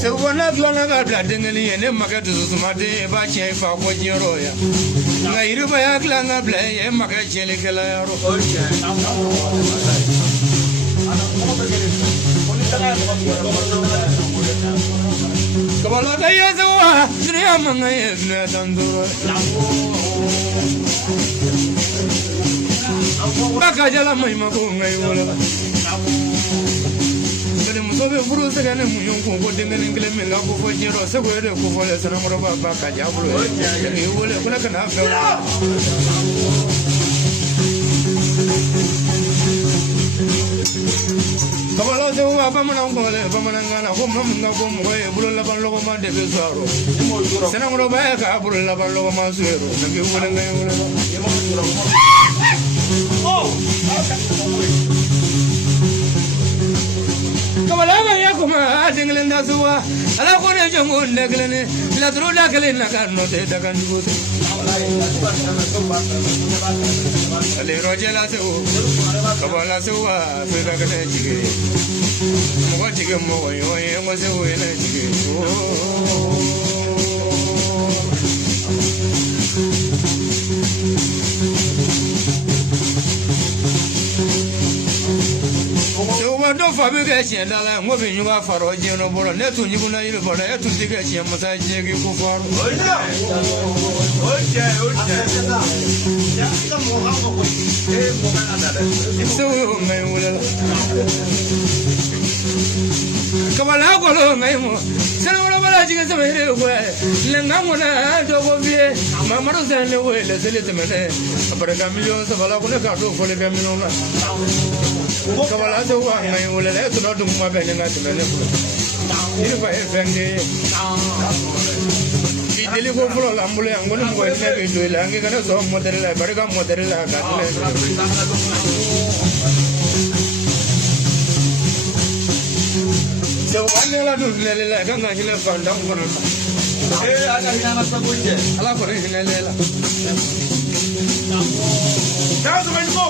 So one of Lana Bladingly and Magatus Made Bachi for Wajiroya. Nairuba Langa Blay and Magachelica. Kabala Yazawa, Sriamanga, Natandura Bakajala Maimaku, be furu se gane mu yon ko dengane ngle me ga ko fo jiro se ko re ko fo le sana mo ba ka ja bulu e ngi wole ko na kana fe Kamala se wa ba mana ko le ba mana ngana ko mo nga ko mo e bulu la ban lo ma de be zaro sana mo ba ka bulu la ban lo ma suero ngi wole ngai wole Kamala ya kuma dingle nda suwa ala ko ne jongo ndegle ne la tro da kale na ka no te da kan go ale roje la se o Kamala se wa fe da kale jige mo jige mo yo ye mo se o ne jige do fa be ga chen da la ngo be nyu ga faro je no boro ne tu nyu na yiro boro e tu diga chen mo sa je gi ku faro oje ya ta mo ha ko e mo ga na da so me wala Kamala ko lo ngai mo sana wala bala ji ga sa me re ko le ngamo na do ko vie mama ro sa le we le se le te me ne para ga million sa bala ko ne ka do ko le ga million na Kamala se wa ngai wala le to no dum ma be nga te me ne iri ba e fenge ideli ko fulo la ambule angoni mo ne be do la ngi kana so mo dere la bare ga mo dere la ga le so wanne la dun le la ga nga hile fanda ko no ala hina na sabuje ala ko hina le la da so ko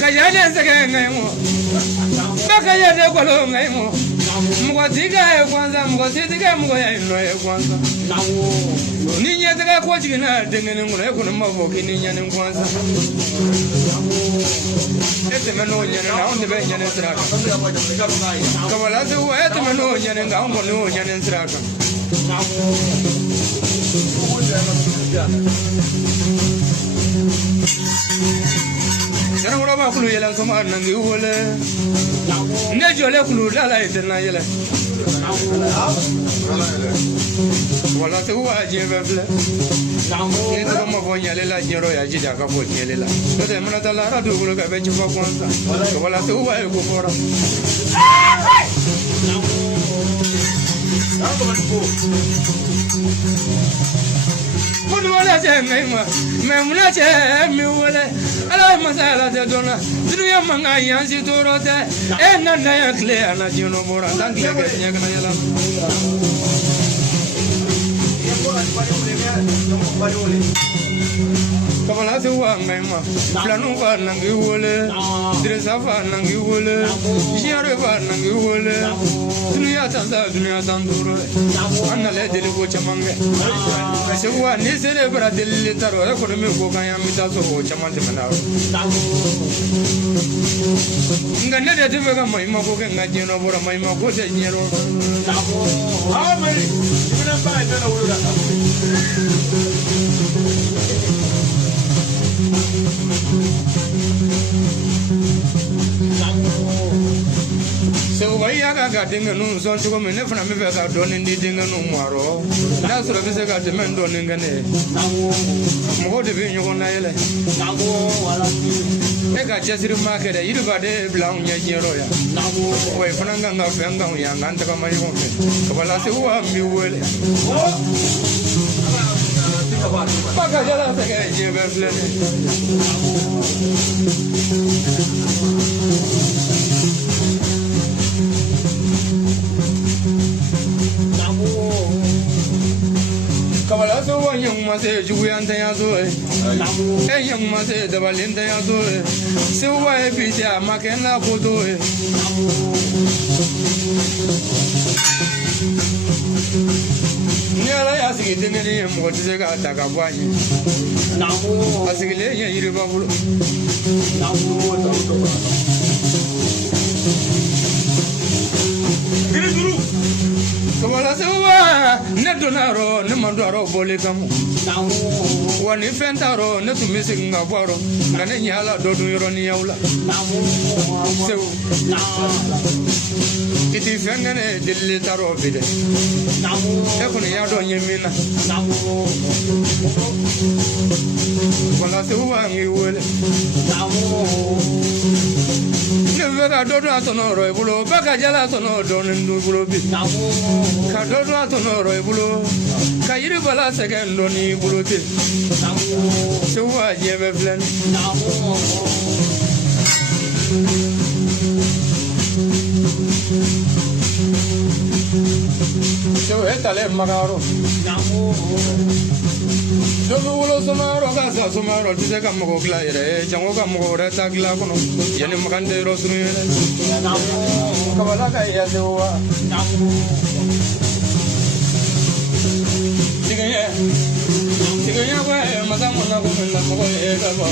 kayane se ga ngai mo ba kayane ko lo ngai mo mko tiga e kwanza mko tiga mko ya ino e kwanza ni nya tiga ko jigina dengene ngure ko ma bo kini nya ni kwanza ete meno nya na on de be nya ni sraka Kamala se wa ete meno nya ni nga on no nya ni sraka Sana ngoro ba kulu yela so ma nangi wole ne jole kulu la la itena yela wala te wa je beble ne to mo bo nyale la jero ya ji da ka bo nyale la to de mana ta la ra du kulu ka be chu ko kwanza wala te wa e ko fora Wala je mema memuna je mi wala ala masala de dona dunya manga yansi torote e nanda ya kle ana jino mora dangi ya ke nya kana yala Kamala se wa mema planu ba nangi wole dresa fa nangi wole jare ba nangi wole dunya tanduro anna le dele ko chamange se wa ni se re bra dele taro ko me ko kan ya mi ta so ko chamante mena ngane de te ga mai ma ko ke ngaje no bora mai ma ko te nyero ha mai ibna ba ina na wuro da se waya ga dinga nu so chugo me ne fana me ga do ni dinga nu mwaro na so be se ga te men do ni ngane mo ho de be nyu na yele e ga chesiri market yidu ba de blang nya jero ya we fana nga fe nga ya nganta ka mai ko ka bala se wa mi wele Paka jala se ga je be flene Kamala so wa yang ma se juyan ta ya so e yang ma se da balin ta ya so se wa e bi ja ma ken la ko do e ni ala ya sigi de ne mo ti se ga ta ka bwa ni asigi le ya yiri ba bulu Kamala se wa ne donaro ne mandaro bolikamu wani fentaro ne tumisi ngaboro ngane nyala dodu yoroni yaula seu iti fengane dilli taro bide e kun ya do nyemina wala seu wangi wole ne vega dodu atonoro ebulo baka jala atono donindu bulo bi ka dodu atonoro ebulo ka yiri bala segendo ni bulote seu wa jebe flen seu etale magaro dobu wulo somaro kasa somaro tise ka mogo kila yere jango ka mogo reta kila kono yani magande ro sunu yere kabala ka ya dewa tiganya kwa mazamu na ko na mogo e ka ba